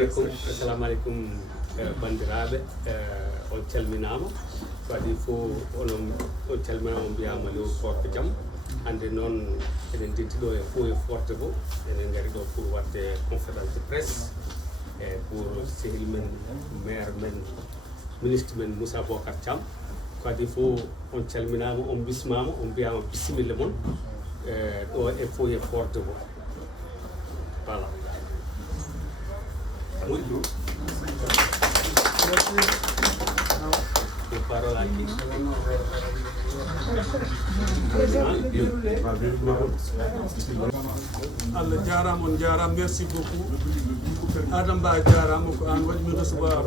Assalamu alaikum bandiraɓe on calminama kadi fof onon on calminama on mbiyama lewru forte jaam hande noon eɗen dentiɗo e fof e forte bo enen gari ɗo pour wadde conférence de presse pour sehil men maire men ministre men Moussa Bocar Thiam kadi fof on calminama on bismama on mbiyama bisimilla moon ɗo e fof e forte bo voilà. Parole à qui? Allah jarama on jarama merci beaucoup Adam Ba jarama ko an waɗi min recevoir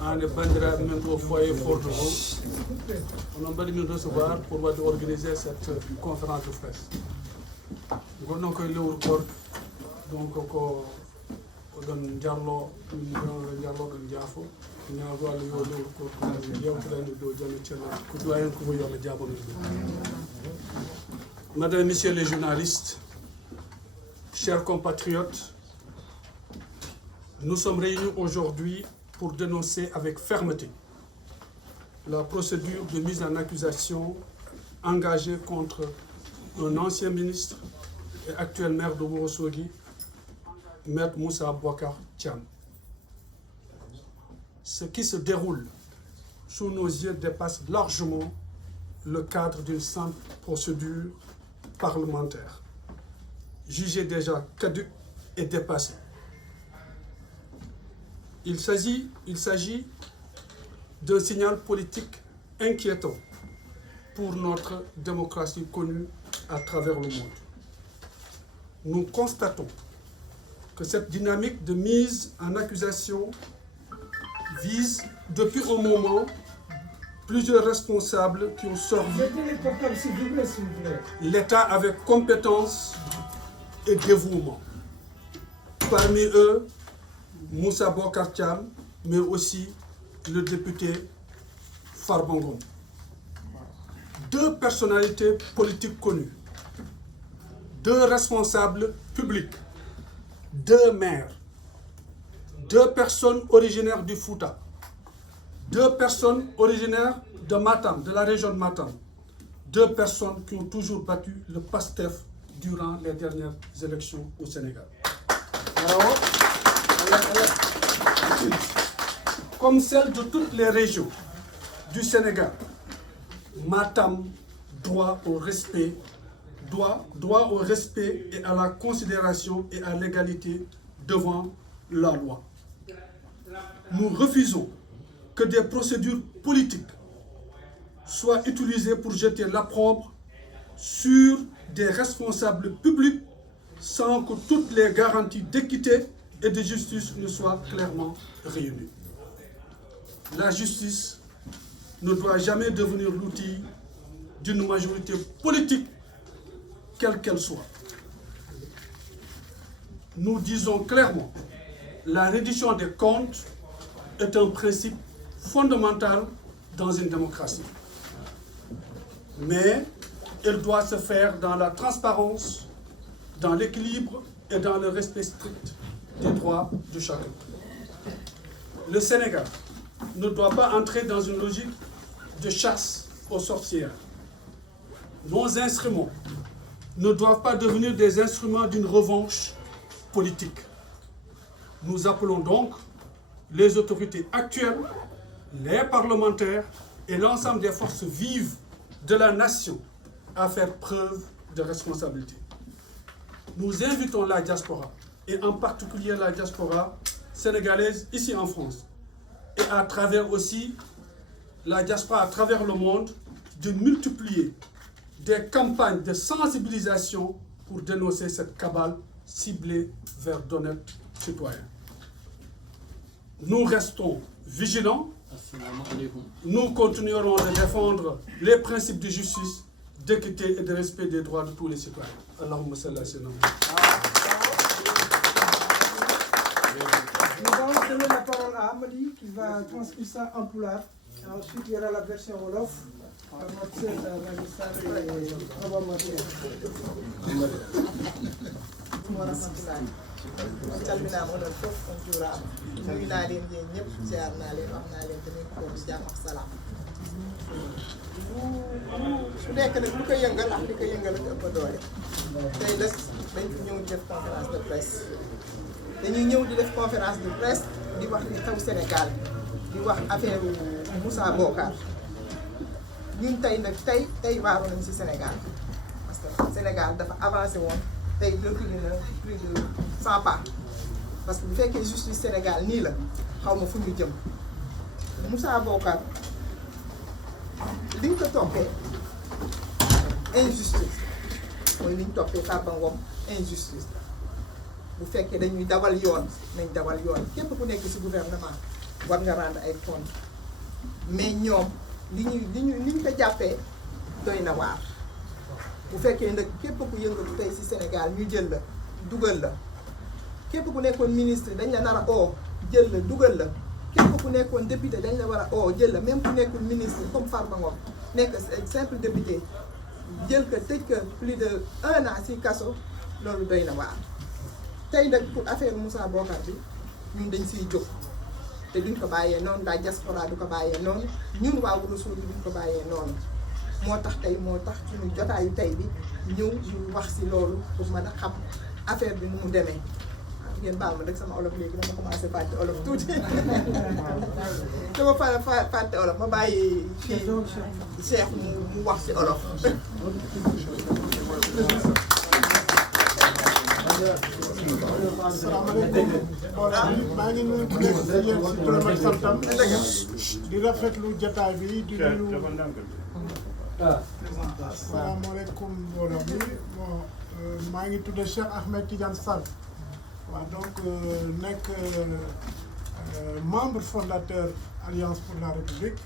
an e bandiraɓe men ɗo foyer forte o onon mbaɗi min recevoir pour wadde organiser cette conférence de presse gonɗon koye lewru korka donc ko oɗon jarlo jarloɗon jaafo ñaago Allah yo lewru korka yewtirande dow jaam e cellal ko doyen ko yo Allah jaabano Madame et Messieurs les journalistes, chers compatriotes, nous sommes réunis aujourd'hui pour dénoncer avec fermeté la procédure de mise en accusation engagée contre un ancien ministre et actuel maire de Ourossogui, Maître Moussa Bocar Thiam. Ce qui se déroule sous nos yeux dépasse largement le cadre d'une simple procédure parlementaire, jugée déjà caduque et dépassée. Il s'agit d'un signal politique inquiétant pour notre démocratie connue à travers le monde. Nous constatons que cette dynamique de mise en accusation vise depuis un moment plusieurs responsables qui ont servi l'État avec compétence et dévouement. Parmi eux, Moussa Bocar Thiam, mais aussi le député Farba Ngom. Deux personnalités politiques connues, deux responsables publics, deux maires, deux personnes originaires du Fouta, deux personnes originaires de Matam, de la région de Matam, deux personnes qui ont toujours battu le PASTEF durant les dernières élections au Sénégal. Comme celle de toutes les régions du Sénégal, Matam doit au respect et à la considération et à l'égalité devant la loi. Nous refusons que des procédures politiques soient utilisées pour jeter l'opprobre sur des responsables publics sans que toutes les garanties d'équité et de justice ne soient clairement réunies. La justice ne doit jamais devenir l'outil d'une majorité politique, quelle qu'elle soit. Nous disons clairement, la reddition des comptes est un principe fondamental dans une démocratie. Mais elle doit se faire dans la transparence, dans l'équilibre et dans le respect strict des droits de chacun. Le Sénégal ne doit pas entrer dans une logique de chasse aux sorcières. Nos instruments ne doivent pas devenir des instruments d'une revanche politique. Nous appelons donc les autorités actuelles, les parlementaires et l'ensemble des forces vives de la nation à faire preuve de responsabilité. Nous invitons la diaspora, et en particulier la diaspora sénégalaise ici en France, et à travers aussi la diaspora à travers le monde, de multiplier des campagnes de sensibilisation pour dénoncer cette cabale ciblée vers d'honnêtes citoyens. Nous restons vigilants. Nous continuerons de défendre les principes de justice, d'équité et de respect des droits de tous les citoyens. Allahumma salli ala sayyidina. Nous allons donner la parole à Amadi qui va transcrire ça en pulaar. Ensuite, il y aura la version Wolof. Notre sœur Vanessa et Awa Matia. on calminaama onon fof on juuraama nuyu naa leen yéen ñëpp ziar naa leen wax naa leen tamit ko jàmm ak salaam su nekk nag lu ko yëngal ak li ko yëngal ak ëpp doole tey des dañ fi ñëw di def conférence de presse dañuy ñëw di def conférence de presse di wax li xew Sénégal di wax affaire Moussa Bocar ñun tey nag tey waaru nañ ci Sénégal parce que Sénégal dafa avancé woon tey reculé na plus de 100 pas parce que bu fekkee justice Sénégal nii la xaw ma fu ñu jëm Moussa Bocar li ñu ko toppee injustice mooy li ñu toppee Farba Ngom injustice bu fekkee dañuy dawal yoon nañ dawal yoon képp ku nekk ci gouvernement war nga rendre ay comptes mais ñoom li ñu ko jàppee doy na waar bu fekkee nag képp ku yëngatu tey ci Sénégal ñu jël la dugal la képp ku nekkoon ministre dañ la nar a oo jël la dugal la képp ku nekkoon député dañ la war a oo jël la même ku nekkul ministre comme Farba Ngom nekk simple député jël ko tëj ko plus de 1 an ci kaso loolu doy na waar tey nag pour affaire Moussa Bocar bi ñun dañ siy jóg te duñ ko bàyyee noonu daa diaspora du ko bàyyee noonu ñun waa Ourossogui bi duñ ko bàyyee noonu moo tax suñu jotaayu tey bi ñëw ñu wax ci loolu pour mën a xam affaire bi nu mu demee waaw ngeen baal ma rek sama olof léegi dama commencé fàtte olof tuuti dama fàtte olof ma bàyyi fii Cheikh mu wax ci olof asalaamaaleykum maa ngi nuyu ku nekk si yéen si turam ak santam di rafetlu jotaay bi di nuyu asalaamaaleykum mbooloo mi maa ngi tudd Cheikh Ahmed Tidiane Sall waaw donc nekk membre fondateur Alliance pour la République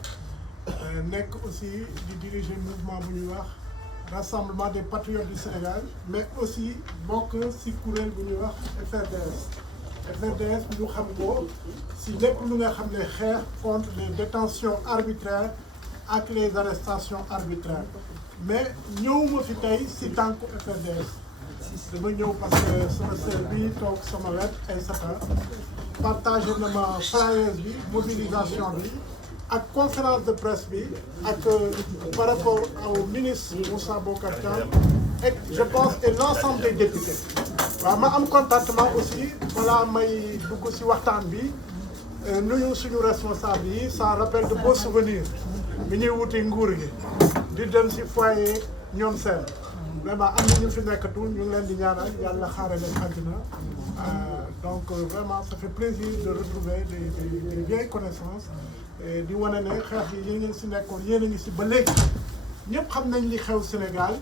nekk aussi di diriger mouvement bu ñuy wax Rassemblement des Patriotes du Sénégal mais aussi bokk ci kuréel bu ñuy wax FRDS ñu xam ko ci lépp lu nga xam ne xeex contre les détentions arbitraires ak les arrestations arbitraires mais ñëwuma fi tey ci tànku FRDS dama ñëw parce que sama sœur bi toog sama wet ay sata partagé na ma flyers bi mobilisation bi ak conférence de presse bi ak par rapport au ministre Moussa Bocar Thiam et je pense et l'ensemble des députés waaw ma am contentement aussi balaa may dugg ci waxtaan bi nuyu suñu responsable yi ça rappelle de beaux souvenirs bi ñuy wuti nguur gi di dem ci foyer ñoom seen vraiment am na ñu fi nekkatul ñu ngi leen di ñaanal yàlla xaare leen àddina donc vraiment ça fait plaisir de retrouver des vieilles connaissances di wane ne xeex yi yéen ngeen ci nekkoon yéen a ngi ci ba léegi ñëpp xam nañ li xew Sénégal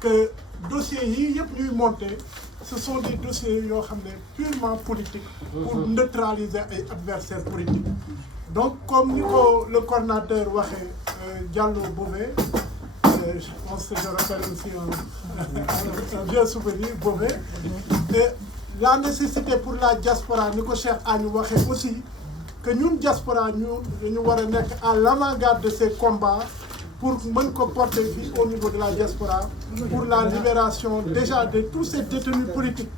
que dossiers yi yëpp ñuy monter ce sont des dossiers yoo xam ne purement politiques pour neutraliser ay adversaires politiques donc comme ni ko le coordinateur waxee Diallo Bové je pense que je rappelle aussi un vieux souvenir Bové et la nécessité pour la diaspora ni ko Cheikh Agne waxee aussi que ñun diaspora ñu war a nekk à l'avant-garde de ces combats pour mën ko porter fii au niveau de la diaspora pour la libération déjà de tous ces détenus politiques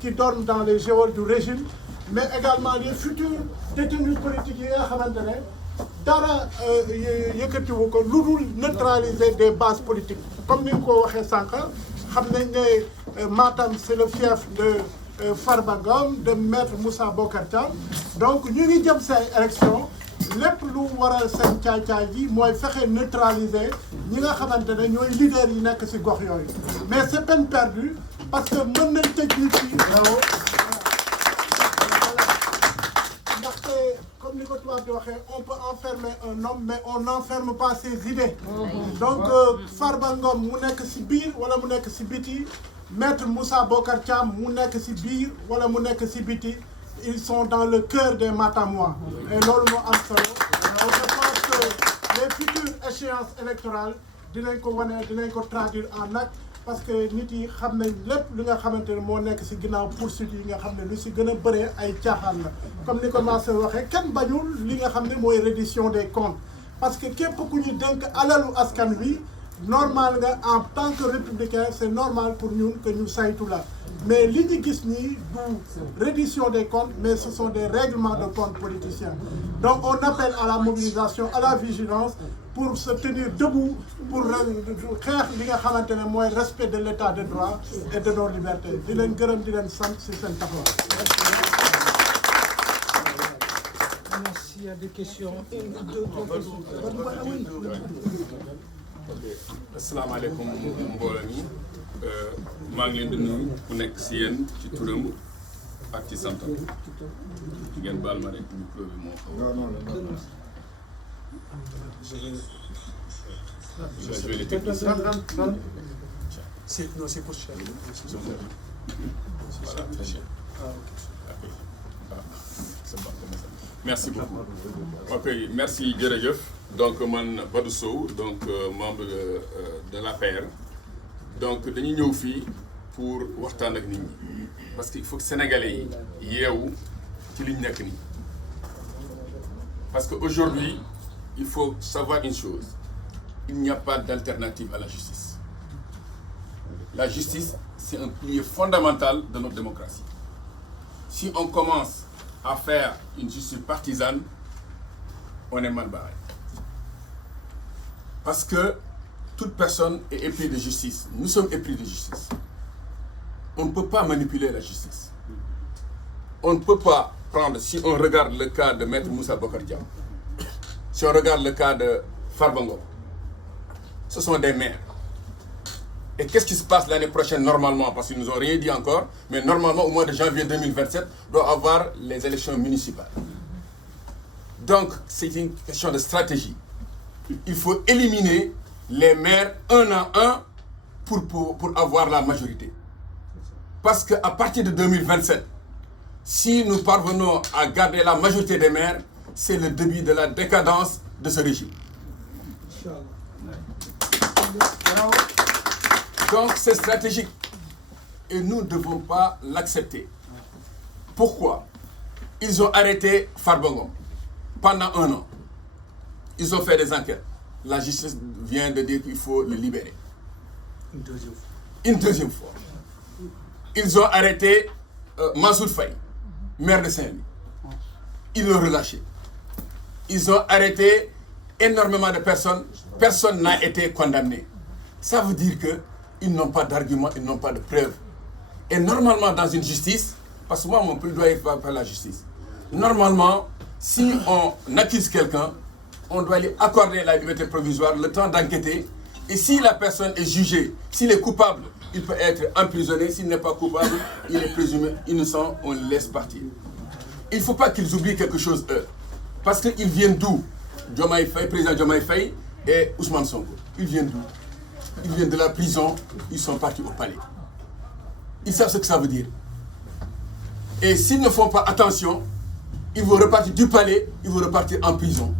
qui dorment dans les geôles du régime mais également les futurs détenus politiques yi nga xamante ne dara yëkkatiwu ko lu dul neutraliser des bases politiques comme ni nga ko waxee sànq xam nañ ne Matam c'est le fief de Farba Ngom de maître Moussa Bocar Thiam donc ñu ngi jëm say élection lépp lu waral seen caay-caay ji mooy fexe neutraliser ñi nga xamante ne ñooy leaders yi nekk ci gox yooyu mais c'est peine perdue parce que mën nañ tëj nit yi ndaxte comme ni ko tubaab di waxee on peut enfermer un homme mais on n'enferme pas ses idées donc Farba Ngom mu nekk ci biir wala mu nekk ci biti maître Moussa Bocar Thiam mu nekk ci biir wala mu nekk ci biti ils sont dans le cœur des Matamois et loolu moo am solo donc je pense que les futures échéances électorales dinañ ko wane dinañ ko traduire en acte parce que nit yi xam nañ lépp li nga xamante ne moo nekk ci ginnaaw poursuite yi nga xam ne lu ci gën a bëree ay caaxaan la comme ni ko Mansour waxee kenn bañul li nga xam ne mooy reddition des comptes parce que képp ku ñu dénk alalu askan wi normal nga en tant que républicain c'est normal pour ñun que ñu saytu la mais li ñu gis nii du reddition des comptes mais ce sont des règlements de compte politiciens donc on appelle à la mobilisation à la vigilance pour se tenir debout pour xeex li nga xamante ne mooy respect de l'état de droit et de nos libertés di leen gërëm di leen sant ci seen taxawaay. S'il y a des questions, une ou deux questions. asalaamaaleykum mbooloo mi maa ngi leen di nuyu ku nekk si yéen ci turam ak ci santam ngeen baal ma rek micro bi moo xaw je vais les techniciens. Non, c'est pour cher. Voilà, très bien. C'est bon, merci beaucoup. Ok, merci jërëjëf. Donc man Badou Sow donc membre de l'APR donc dañuy ñëw fii pour waxtaan ak nit ñi parce que il faut que sénégalais yi yeewu ci liñ nekk nii parce que aujourd'hui il faut savoir une chose il n'y a pas d'alternative à la justice. La justice c'est un pilier fondamental de notre démocratie. Si on commence à faire une justice partisane on est mal barré. Parce que toute personne est épris de justice. Nous sommes épris de justice. On ne peut pas manipuler la justice. On ne peut pas prendre, si on regarde le cas de Maître Moussa Bocar Thiam, si on regarde le cas de Farba Ngom, ce sont des maires. Et qu'est-ce qui se passe l'année prochaine normalement? Parce qu'ils ne nous ont rien dit encore, mais normalement au mois de janvier 2027, doit avoir les élections municipales. Donc c'est une question de stratégie. Il faut éliminer les maires un à un pour avoir la majorité. Parce qu'à partir de 2027, si nous parvenons à garder la majorité des maires, c'est le début de la décadence de ce régime. Donc c'est stratégique. Et nous ne devons pas l'accepter. Pourquoi? Ils ont arrêté Farba Ngom pendant 1 an. Ils ont fait des enquêtes. La justice vient de dire qu'il faut le libérer. Une deuxième fois. Ils ont arrêté Mansour Faye, maire de Saint-Louis. Ils l'ont relâché. Ils ont arrêté énormément de personnes. Personne n'a été condamné. Ça veut dire qu'ils n'ont pas d'argument, ils n'ont pas de preuves. Et normalement, dans une justice, parce que moi, mon plaidoyer va par la justice. Normalement, si on accuse quelqu'un, on doit lui accorder la liberté provisoire, le temps d'enquêter. Et si la personne est jugée, s'il est coupable, il peut être emprisonné. S'il n'est pas coupable, il est présumé innocent, on le laisse partir. Il ne faut pas qu'ils oublient quelque chose, eux. Parce qu'ils viennent d'où? Diomaye Faye, président Diomaye Faye et Ousmane Sonko. Ils viennent d'où? Ils viennent de la prison, ils sont partis au palais. Ils savent ce que ça veut dire. Et s'ils ne font pas attention, ils vont repartir du palais, ils vont repartir en prison.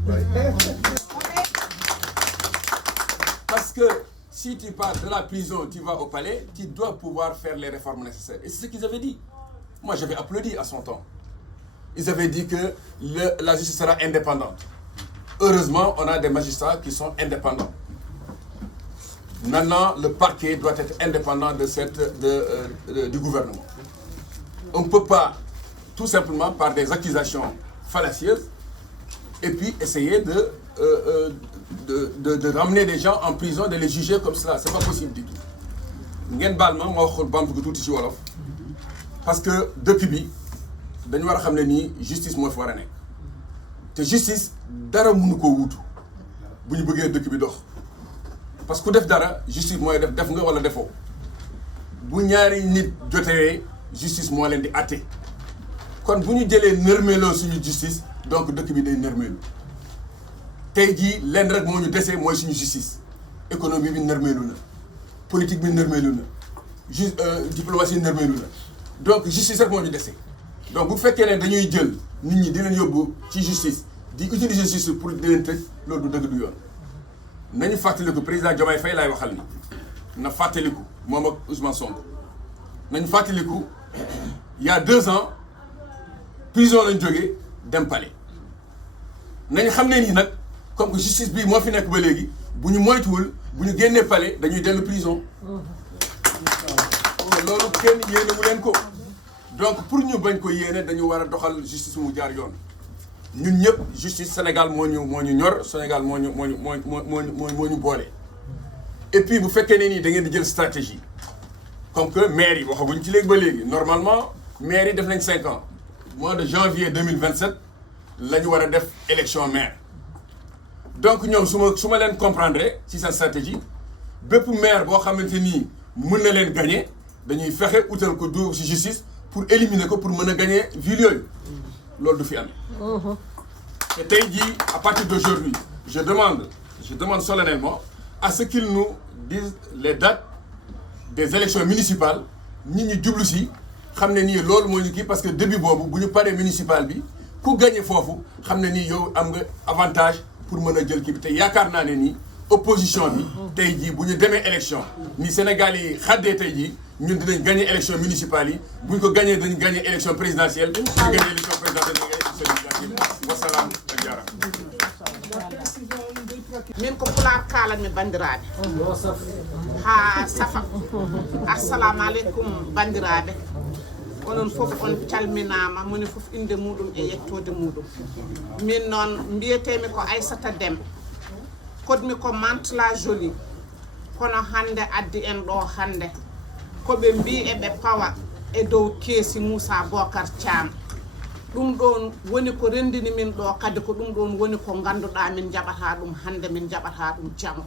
Parce que si tu pars de la prison, tu vas au palais, tu dois pouvoir faire les réformes nécessaires. Et c'est ce qu'ils avaient dit. Moi, j'avais applaudi à son temps. Ils avaient dit que la justice sera indépendante. Heureusement, on a des magistrats qui sont indépendants. Maintenant, le parquet doit être indépendant du gouvernement. On ne peut pas, tout simplement par des accusations fallacieuses, et puis essayer de ramener des gens en prison, de les juger comme cela. C'est pas possible du tout. Parce que depuis dañu war a xam ne nii justice moo fi war a nekk te justice dara mënu ko wuutu bu ñu bëggee dëkk bi dox parce que ku def dara justice mooy def nga wala defoo bu ñaari nit jotewee justice moo leen di àtte kon bu ñu jëlee nërmeeloo suñu justice donc dëkk bi day nërmeelu tey jii lenn rek moo ñu desee mooy suñu justice économie bi nërmeelu na politique bi nërmeelu na diplomatie nërmeelu na donc justice rek moo ñu desee donc bu fekkee ne dañuy jël nit ñi di leen yóbbu ci justice di utiliser justice pour di leen tëj loolu du dëgg du yoon nañu fàttaliku président Diomaye Faye laay waxal ni na fàttaliku moom ak Ousmane Sonko nañu fàttaliku il y a 2 ans prison lañ jógee dem palais nañu xam ne nii nag comme que justice bii moo fi nekk ba léegi bu ñu moytuwul bu ñu génnee palais dañuy dellu prison te loolu kenn yéenewu leen ko donc pour ñu bañ ko yéene dañu war a doxal justice mu jaar yoon ñun ñëpp justice Sénégal moo ñu ñor Sénégal moo ñu boole et puis bu fekkee ne nii da ngeen di jël stratégie comme que maire yi waxaguñ ci léegi ba léegi normalement maire yi def nañ 5 ans mois de janvier 2027 la ñu war a def élection maire donc ñoom su ma leen comprendre ci seen stratégie bépp maire boo xamante nii mën na leen gagner dañuy fexe utal ko dugg ci justice pour éliminer ko pour mën a gagner ville yooyu loolu du fi amee. te tey jii à partir d'aujourd'hui je demande solennellement à ce qu'ils nous disent les dates des élections municipales nit ñi jublu si xam ne nii loolu moo ñu kii parce que début boobu bu ñu paree municipal bi ku gagné foofu xam ne nii yow am nga avantage pour mën a jël kii bi te yaakaar naa ne nii opposition bi tey jii bu ñu demee élection ni Sénégal yi xaddee tey jii ñun dinañ gagné élection municipale yi bu ñu ko gagné dañu gagné élection présidentielle ñu gagné élection présidentielle ñu gagné élection législative wasalaam ak jaara min ko pular kalanmi bandiraɓe ha safa assalamu aleykum bandiraɓe onon foof on calminama moni foof inde muɗum e yettode muɗum min noon mbiyetemi ko Aissata Déme kodmi ko Mantes-la Jolie kono hande addi en ɗo hande koɓe mbi eɓe pawa e dow keesi Moussa Bocar Thiam ɗum ɗon woni ko rendini min ɗo kadi ko ɗum ɗon woni ko ganduɗa min jaɓata ɗum hande min jaɓata ɗum janggo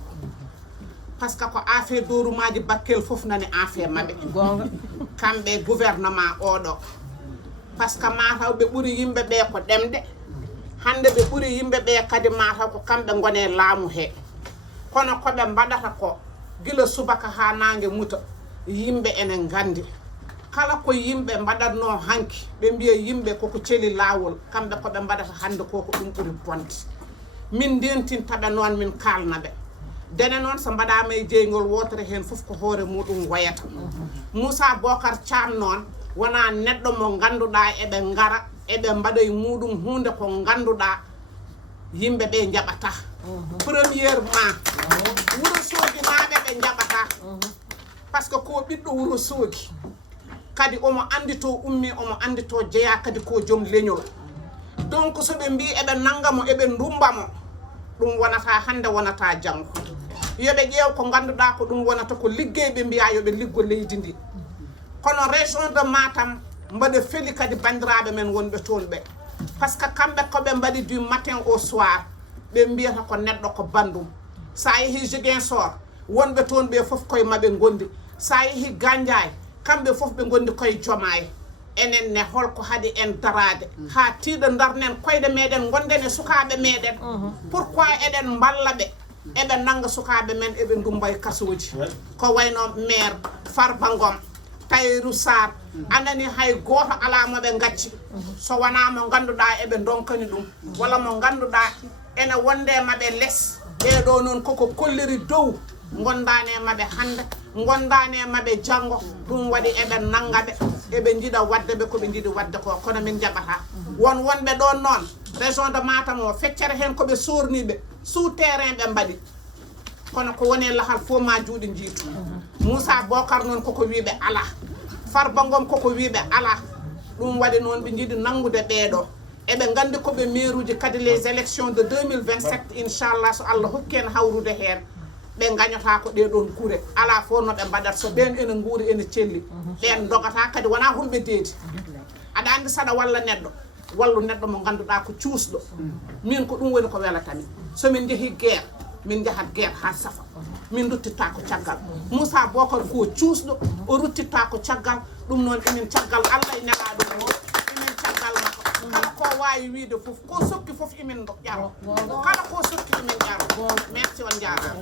par ce que ko affaire dorumaji Bakel foof nani affaire mabɓe kamɓe gouvernement oɗo par ce que mataw ɓe ɓuuri yimɓeɓe ko ɗemde hande ɓe ɓuuri yimɓeɓe kadi mataw ko kamɓe gone laamu he kono koɓe mbaɗata ko gila subaka ha nangue muta yimɓe enen gandi kala ko yimɓe mbaɗatno hanki ɓe mbiya yimɓe koko celi lawol kamɓe koɓe mbaɗata hande koko ɗum ɓuuri bonde min ndentintaɓe noon min kalnaɓe dene noon so mbaɗama e jeygol wotere hen foof ko hoore muɗum wayata Moussa Bocar Thiam noon wona neɗɗo mo ganduɗa eɓe gara eɓe mbaɗa e muɗum hunde ko ganduɗa yimɓeɓe jaɓata premièrement Wourossogui naɓe ɓe jaɓata par ce que ko ɓiɗɗo Wourossogui kadi omo andi to ummi omo andi to jeeya kadi ko joom leñol donc soɓe mbi eɓe nangamo eɓe dumbamo ɗum wonata hande wonata janggo yoɓe ƴeew ko ganduɗa ko ɗum wonata ko liggeyɓe mbiya yoɓe liggo leydi ndi kono région de Matam mbaɗa feeli kadi bandiraɓe men wonɓe toon ɓe par ce que kamɓe koɓe mbaɗi du matin au soir ɓe mbiyata ko neɗɗo ko bandum sa yeehi Ziguinchor wonɓe toon ɓe foof koye maɓe gondi sa yeehi Gandiaye kamɓe foof ɓe gondi koye Diomaye enen ne holko haɗi en darade ha tiiɗo darnen koyɗe meɗen gonden e sukaɓe meɗen pourquoi eɗen balla ɓe eɓe nanga sukaɓe men eɓe dumba e kasoji ko wayno maire Farba Ngom Tahirou Sarr anani hay goto ala moɓe gacci so wona mo ganduɗa eɓe donkani ɗum walla mo ganduɗa ene wonde maɓe less ɓeɗo noon koko kolliri dow gondane maɓe hande gondane maɓe janggo ɗum waɗi eɓe nangaɓe eɓe jiiɗa wadde ɓe koɓe jiiɗi wadde ko kono min jaɓata wonɓe ɗon noon région de Matam o feccere hen koɓe sorniɓe souterrain ɓe mbaɗi kono ko woni lahal fo ma juuɗe jiitu Moussa Bocar noon koko wiɓe ala Farba Ngom koko wiɓe ala ɗum waɗi noon ɓe jiiɗi nangude ɓeeɗo eɓe gandi koɓe mairuji kadi les élections de 2027 inchallah so Allah hokki en hawrude hen ɓe gagnata ko ɗeɗon guure ala fo no ɓe mbaɗat so ɓen ene guuri ene celli ɓen dogata kadi wona hulɓe deedi aɗa andi saɗa walla neɗɗo wallu neɗɗo mo ganduɗa ko cuusɗo min ko ɗum woni ko welatami somin jeehi guerre min jahat guerre ha safa min ruttitta ko caggal Moussa Bocar ko cuusɗo o ruttitta ko caggal ɗum noon emin caggal Allah e nelaɗo emin caggal makko kala ko wawi wiide foof ko sokki foof emin ƴaro kala ko sokki emin ƴaro merci on jarama.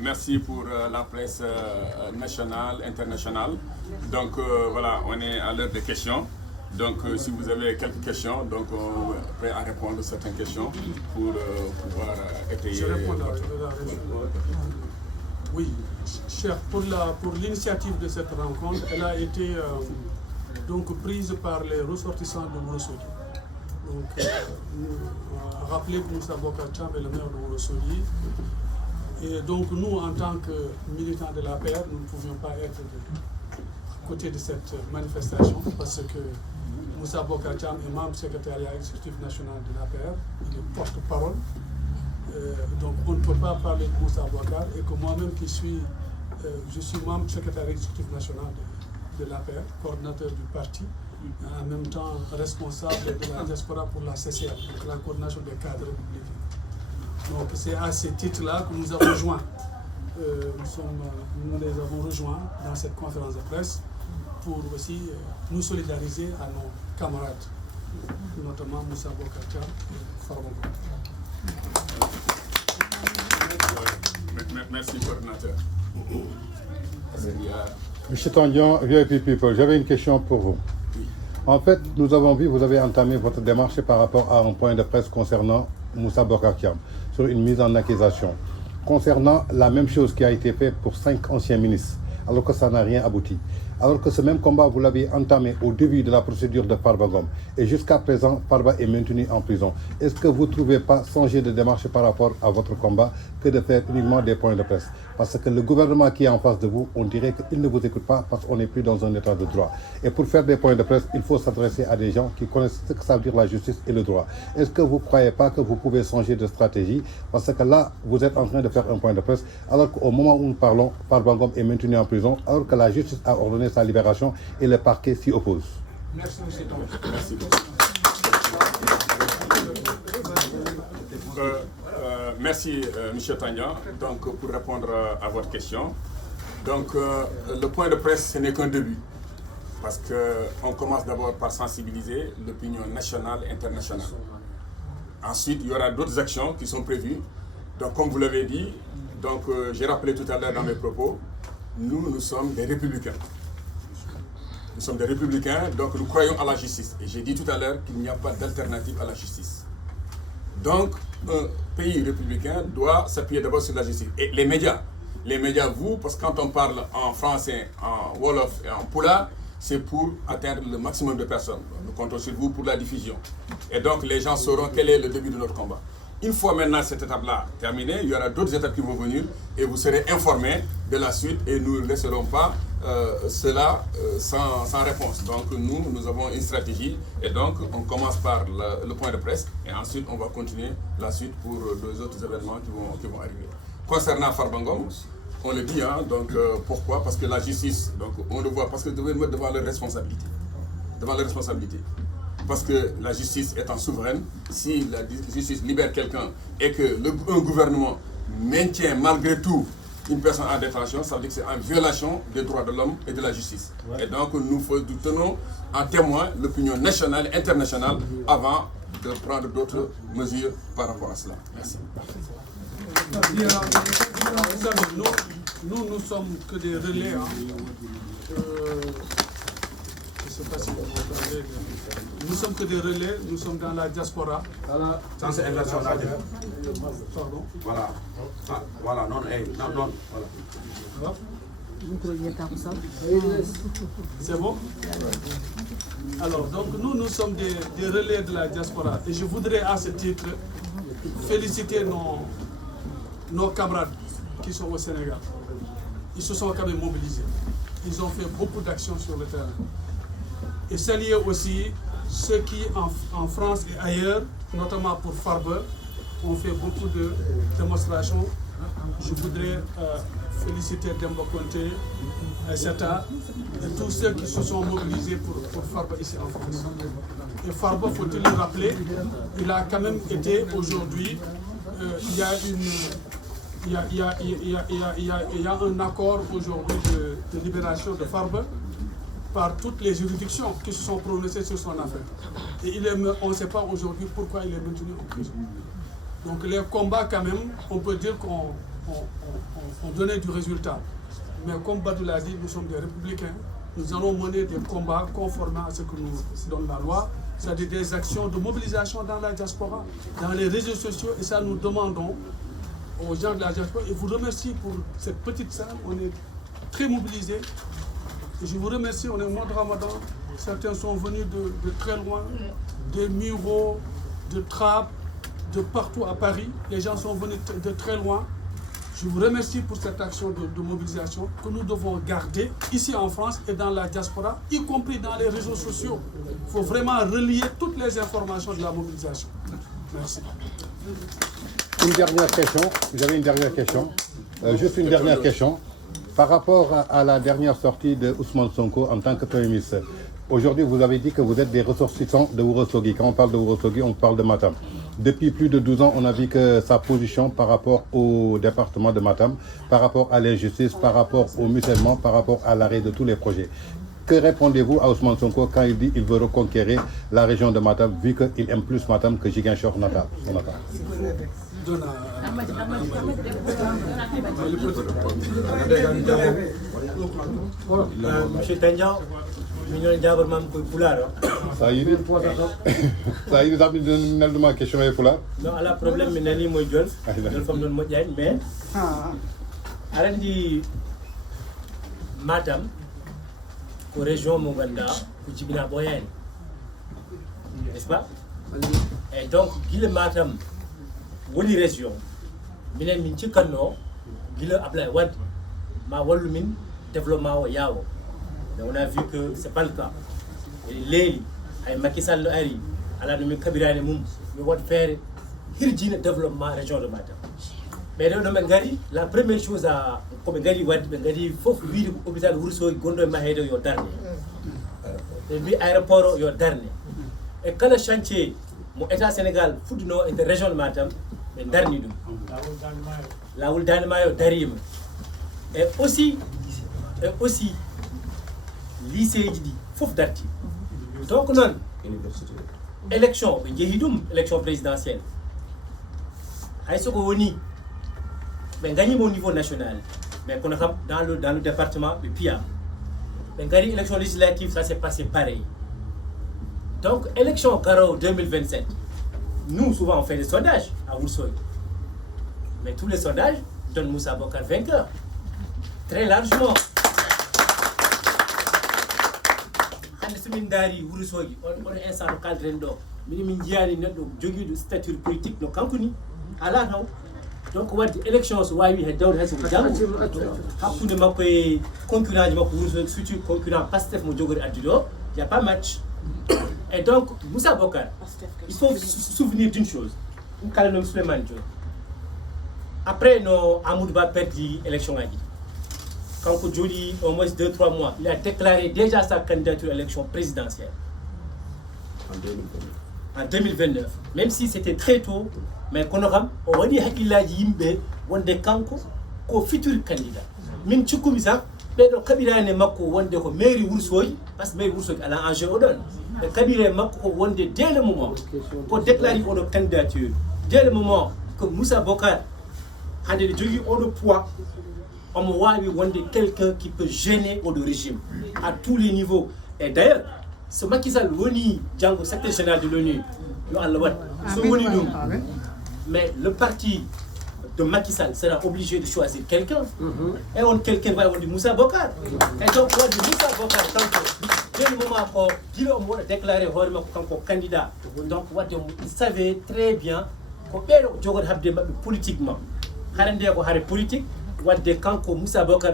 Merci pour la presse nationale, internationale. Donc voilà, on est à l'heure des questions. Donc si vous avez quelques questions, donc on est prêt à répondre à certaines questions pour pouvoir étayer. Je réponds oui, cher, pour l'initiative de cette rencontre, elle a été donc prise par les ressortissants de Wourossogui. Donc, rappeler que Moussa Bocar Thiam est le maire de Ourossogui. Et donc, nous, en tant que militants de l'APR, nous ne pouvions pas être à côté de cette manifestation parce que Moussa Bocar Thiam est membre du secrétariat exécutif national de l'APR, il est porte-parole. Donc, on ne peut pas parler de Moussa Bocar et que moi-même qui suis, je suis membre du secrétariat exécutif national de l'APR, coordinateur du parti, en même temps responsable de la diaspora pour la CCR, donc la coordination des cadres républicains. Donc c'est à ces titres-là que nous avons joint. Nous les avons rejoints dans cette conférence de presse pour aussi nous solidariser à nos camarades, notamment Moussa Bocar Thiam et Farba Ngom. Merci, coordinateur. Monsieur Tandian, VIP People, j'avais une question pour vous. En fait, nous avons vu, vous avez entamé votre démarche par rapport à un point de presse concernant Moussa Bocar Thiam, sur une mise en accusation. Concernant la même chose qui a été faite pour 5 anciens ministres, alors que ça n'a rien abouti. Alors que ce même combat, vous l'avez entamé au début de la procédure de Farba Ngom. Et jusqu'à présent, Farba est maintenu en prison. Est-ce que vous ne trouvez pas changer de démarche par rapport à votre combat que de faire uniquement des points de presse? Parce que le gouvernement qui est en face de vous, on dirait qu'il ne vous écoute pas parce qu'on n'est plus dans un état de droit. Et pour faire des points de presse, il faut s'adresser à des gens qui connaissent ce que ça veut dire la justice et le droit. Est-ce que vous ne croyez pas que vous pouvez changer de stratégie? Parce que là, vous êtes en train de faire un point de presse, alors qu'au moment où nous parlons, Farba Ngom est maintenu en prison, alors que la justice a ordonné sa libération et le parquet s'y oppose. Merci, M. Tandian. Merci. Merci, M. Tandian. Donc, pour répondre à votre question, donc, le point de presse, ce n'est qu'un début. Parce qu'on commence d'abord par sensibiliser l'opinion nationale et internationale. Ensuite, il y aura d'autres actions qui sont prévues. Donc, comme vous l'avez dit, donc, j'ai rappelé tout à l'heure dans mes propos, nous sommes des républicains. Nous sommes des républicains, donc nous croyons à la justice. Et j'ai dit tout à l'heure qu'il n'y a pas d'alternative à la justice. Donc, un pays républicain doit s'appuyer d'abord sur la justice. Et les médias, vous, parce que quand on parle en français, en wolof et en pula, c'est pour atteindre le maximum de personnes. Nous comptons sur vous pour la diffusion. Et donc, les gens sauront quel est le début de notre combat. Une fois maintenant cette étape-là terminée, il y aura d'autres étapes qui vont venir et vous serez informés de la suite et nous ne laisserons pas cela sans réponse. Donc nous avons une stratégie et donc on commence par le point de presse et ensuite on va continuer la suite pour deux autres événements qui vont arriver. Concernant Farba Ngom, on le dit, hein, donc pourquoi? Parce que la justice, donc on le voit, parce que vous devez mettre devant leurs responsabilités. Devant leurs responsabilités. Parce que la justice étant souveraine, si la justice libère quelqu'un et que un gouvernement maintient malgré tout une personne en détention, ça veut dire que c'est en violation des droits de l'homme et de la justice. Ouais. Et donc nous tenons en témoin l'opinion nationale et internationale avant de prendre d'autres mesures par rapport à cela. Merci. Nous sommes que des relais. Hein. Je ne sais pas si vous m'entendez. Nous sommes que des relais, nous sommes dans la diaspora. Voilà, ça c'est international. Pardon. Voilà. Ah, voilà, non, voilà. C'est bon? Alors, donc nous sommes des relais de la diaspora. Et je voudrais à ce titre féliciter nos camarades qui sont au Sénégal. Ils se sont quand même mobilisés. Ils ont fait beaucoup d'actions sur le terrain. Et saluer aussi ceux qui, en France et ailleurs, notamment pour Farba, ont fait beaucoup de démonstrations. Je voudrais féliciter Demba Conté, etc. et tous ceux qui se sont mobilisés pour Farba ici en France. Et Farba, faut-il le rappeler, il a quand même été aujourd'hui, il y a un accord aujourd'hui de libération de Farba par toutes les juridictions qui se sont prononcées sur son affaire. Et on ne sait pas aujourd'hui pourquoi il est maintenu en prison. Donc les combats quand même, on peut dire qu'on donnait du résultat. Mais comme Badou l'a dit, nous sommes des républicains. Nous allons mener des combats conformément à ce que nous donne la loi, c'est-à-dire des actions de mobilisation dans la diaspora, dans les réseaux sociaux. Et ça, nous demandons aux gens de la diaspora. Et vous remercie pour cette petite salle. On est très mobilisés. Et je vous remercie, on est au mois de Ramadan. Certains sont venus de très loin, des Mureaux, de Trappes, de partout à Paris. Les gens sont venus de très loin. Je vous remercie pour cette action de mobilisation que nous devons garder ici en France et dans la diaspora, y compris dans les réseaux sociaux. Il faut vraiment relier toutes les informations de la mobilisation. Merci. Une dernière question. J'avais une dernière question. Juste une dernière question. Par rapport à la dernière sortie de Ousmane Sonko en tant que Premier ministre, aujourd'hui vous avez dit que vous êtes des ressortissants de Ourossogui. Quand on parle de Ourossogui, on parle de Matam. Depuis plus de 12 ans, on a vu que sa position par rapport au département de Matam, par rapport à l'injustice, par rapport aux musulmans, par rapport à l'arrêt de tous les projets. Que répondez-vous à Ousmane Sonko quand il dit qu'il veut reconquérir la région de Matam, vu qu'il aime plus Matam que Ziguinchor Natal? Monsieur Tandian, mignon d'abord même pour Poulard. Ça y est, ça y est, ça me donne ma question est Poulard. Non, la problème mais nani moi Jolf, Jolf am don mo jaay mais arandi Matam ko région mo ganda ko jibina boyen. N'est-ce pas? Et donc gile Matam woni région minen min cikanno gile Ablaye Wade ma wallu min développement o yawo. Mais on a vu que c'est pas le cas. Et Léli, avec Macky Sall ari, ala no min kabirani mum, mi wat faire hirjina développement région de Matam. Mais do men gari, la première chose à comme gari wad be gari fof wiide ko hôpital Ourossogui gondo e mahede yo darne. Et bi aéroport yo darne. Et kala chantier mo état Sénégal fudduno e région de Matam be darni dum. Lawol danima yo darima. Et aussi lycée ji fof darti. Donc non élection ɓe jeehi ɗum élection présidentielle hay soko woni ɓe gagnimo au niveau national mais kono kam dans le département ɓe piyama ɓe gari élection législative ça s'est passé pareil. Donc élection garo 2027 nous souvent on fait des sondages à Ourossogui mais tous les sondages donnent Moussa Bocar vainqueur très largement. Min dari Ourossogui on instant no kaldren ɗo min jiyani neɗɗo joguiɗo stature politique no kankuni ala taw donc wadde élection so wawi he dawde hay soko janggo hakkude makko e concurrent ji makko Ourossogui surtout concurrent Pastef mo jogori addude o y a pas match. Et donc Moussa Bocar il faut se souvenir d'une chose ɗum kalanomi Souleymane Dione après no Amadou Ba perdi élection ngaji quand on joli au moins 2-3 mois, il a déclaré déjà sa candidature à l'élection présidentielle. En 2029. Même si c'était très tôt, mais on a dit qu'il a dit wonde kanko ko futur candidat. Min cikumi sax be do kabirane makko wonde ko mairie Ourossogui parce que mairie Ourossogui ala enjeu o don. Le kabirane makko ko wonde dès le moment pour déclarer une candidature. Dès le moment que Moussa Bocar a des jogui au poids on voit quelqu'un qui peut gêner au régime à tous les niveaux. Et d'ailleurs, ce Macky Sall woni Django, secrétaire général de l'ONU, mais le parti de Macky Sall sera obligé de choisir quelqu'un. Et quelqu'un va dire Moussa Bocar. Et donc, on dit Moussa Bocar, dès le moment où on a déclaré comme candidat, donc il savait très bien que politiquement, politique, quand Moussa Bocar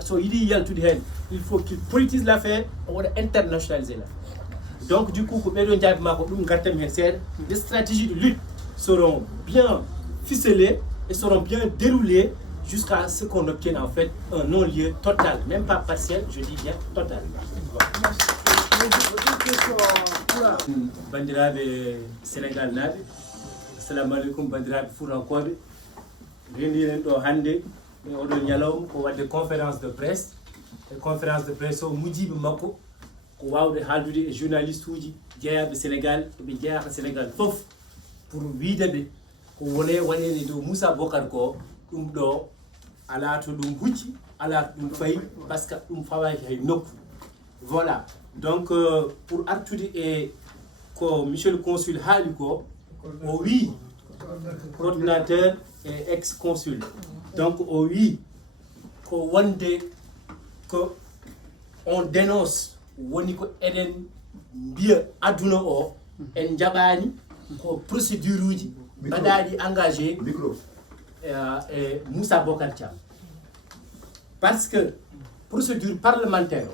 il faut qu'il politise l'affaire, on va internationaliser l'affaire. Donc du coup, les stratégies de lutte seront bien ficelées et seront bien déroulées jusqu'à ce qu'on obtienne en fait un non-lieu total, même pas partiel, je dis bien total. Bandirabe Sénégal nabe, assalamu alaikum bandirabe Furankobe, rendi len do hande e odo nyalom ko wadde conférence de presse o mujibe makko ko wawde haldude e journaliste uji jeeyaɓe Sénégal ɓe jeeyata Sénégal fof pour wiideɓe ko waɗede dow Moussa Bocar ko ɗum ɗo ala to ɗum hucci ala to ɗum fayi par ce que ɗum fawaki hay nokku. Voilà donc pour artude e ko monsieur le consul haali ko o wi coordinateur et ex-consul. Donc, oui, que on dénonce woni ko eden biya aduna o en jabani ko procédure uji badadi engagé Moussa Bocar Thiam parce que procédure parlementaire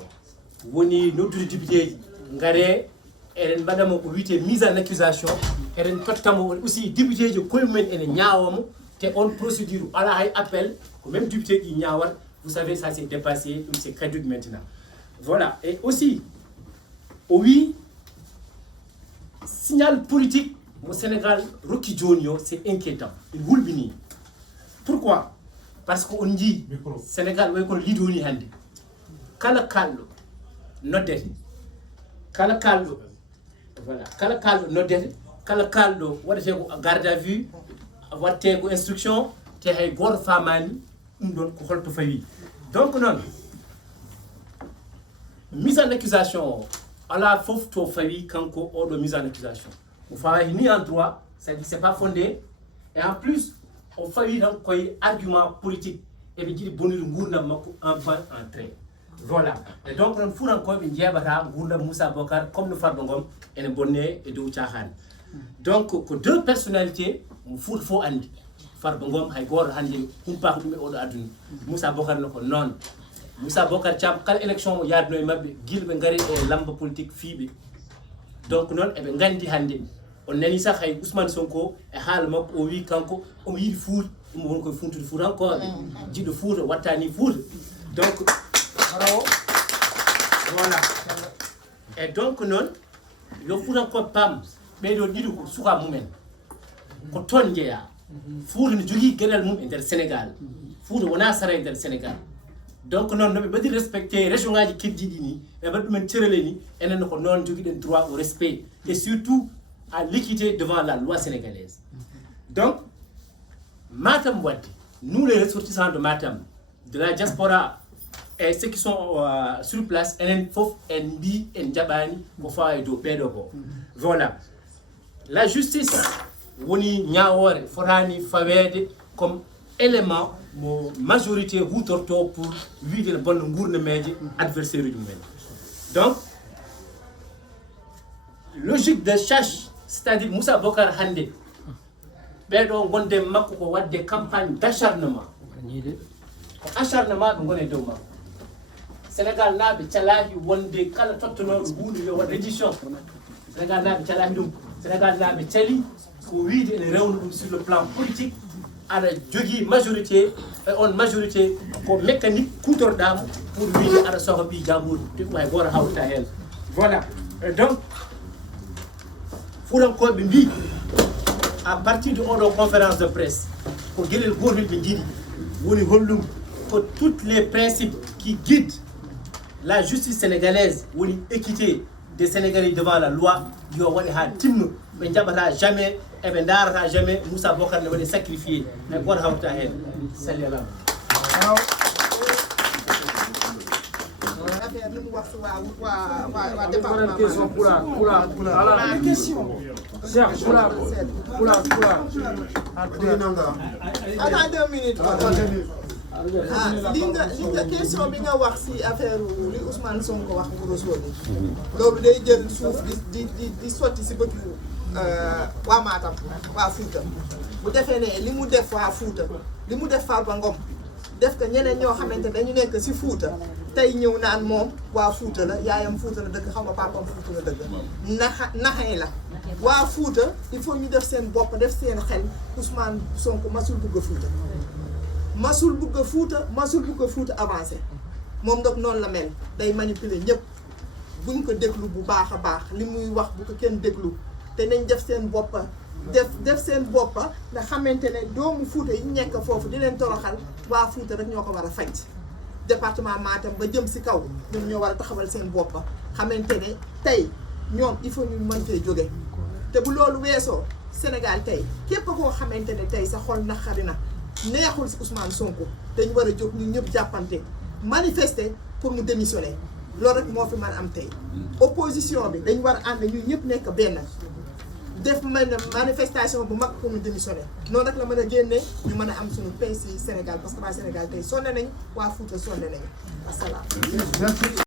woni noddude député ngare eden badamo ko wité mise en accusation eden tottamo aussi député ji koyumen ene ñaawamo te on procédure ala hay appel ko même député qui ñaawat vous savez ça c'est dépassé donc c'est caduc maintenant voilà et aussi oui signal politique au Sénégal Rocky Jonio c'est inquiétant il wulbini pourquoi parce qu'on dit Sénégal way ko lidoni hande kala kallo noddete kala kallo voilà kala kallo noddete kala kallo wadete ko garde à vue watte ko instruction te hay goto famani dum don ko holto fawi donc non mise en accusation ala fof to fawi kanko odo mise en accusation o fawi ni en droit c'est pas fondé et en plus o fawi donc koy argument politique et be jidi bonir ngurdam makko en ban en train voilà et donc non furan ko be jebata ngurdam Moussa Bocar comme no Farba Ngom ene bonne e dow tiahan donc ko deux personnalités mo fuut fo andi Farba Ngom hay goto hande humpa ko dum e odo aduna Moussa Bocar nako non Moussa Bocar Thiam kala élection yaadno e mabbe gilbe ngari e lamba politique fiibe donc non e be gandi hande on nani sax hay Ousmane Sonko e haal makko o wi kanko o yidi fuut dum won ko funtude fuut encore jido fuut wattani fuut donc voilà et donc non yo fuut encore pam be do didu ko suka mumen ko ton jeya fuut ni jogi gedal mum e der Sénégal fuut wona saray der Sénégal donc non no be badi respecter région ngaji keddi ni e badum men cerele ni enen ko non jogi den droit au respect et surtout à l'équité devant la loi sénégalaise donc Matam Wadi nous les ressortissants de Matam de la diaspora et ceux qui sont sur place enen fof en bi en jabani ko faay do bedo ko voilà la justice woni ñaawore fotani fawede comme élément mo majorité hutorto pour vivre le bon ngourne meje adversaire du men donc logique de chasse c'est-à-dire Moussa Bocar hande bedo gonde makko ko wadde campagne d'acharnement ko acharnement be ngone dow makko Sénégal nabe tialahi wonde kala tottono buudu yo wadde édition Sénégal nabe tialahi dum Sénégal nabe tiali ko wiide ene rewnu dum sur le plan politique ada jogi majorité et on majorité ko mécanique kutordam pour wiide ada soxo bi jamour te way gora hawta hen voilà donc fulan ko be mbi à partir de odo conférence de presse ko gelel gotel be jidi woni hollum ko tous les principes qui guident la justice sénégalaise woni équité des Sénégalais devant la loi yo wadi ha timno be jabata jamais et be darata jamais Moussa Bocar ne wadi sacrifier mais goto hawta hen sallallahu Attends 2 minutes. li nga question bi nga wax si affaire li Ousmane Sonko wax Gouros Wodi loolu day jël suuf di sotti si bëtu waa Matam waa Fouta bu defee ne li mu def waa Fouta li mu def Farba Ngom def ko ñeneen ñoo xamante dañu nekk si Fouta tey ñëw naan moom waa Fouta la yaayam Fouta la dëkk xam nga papam Fouta la dëkk naxay la waa Fouta il faut ñu def seen bopp def seen xel Ousmane Sonko masul bëgg a Fouta masul bëgg a Fouta avancé moom nag noonu la mel day manipuler ñëpp buñ ko déglu bu baax a baax li muy wax bu ko kenn déglu te nañ def seen boppa def seen boppa nga xamante ne doomu Fouta yi nekk foofu di leen toroxal waa Fouta rek ñoo ko war a faj département Matam ba jëm si kaw ñoom ñoo war a taxawal seen boppa xamante ne tey ñoom il faut ñu mën fee jóge te bu loolu weesoo Sénégal tey képp koo xamante ne tey sa xol naqari na neexul si Ousmane Sonko dañu war a jóg ñun ñëpp jàppante manifester pour mu démissionner loolu rek moo fi mën am tey opposition bi dañu war a ànd ñun ñëpp nekk benn def manifestation bu mag pour mu démissionner noonu rek la mën a génne ñu mën a am suñu paix si Sénégal parce que waa Sénégal tey sonn nañ waa Fouta sonn nañ asalaam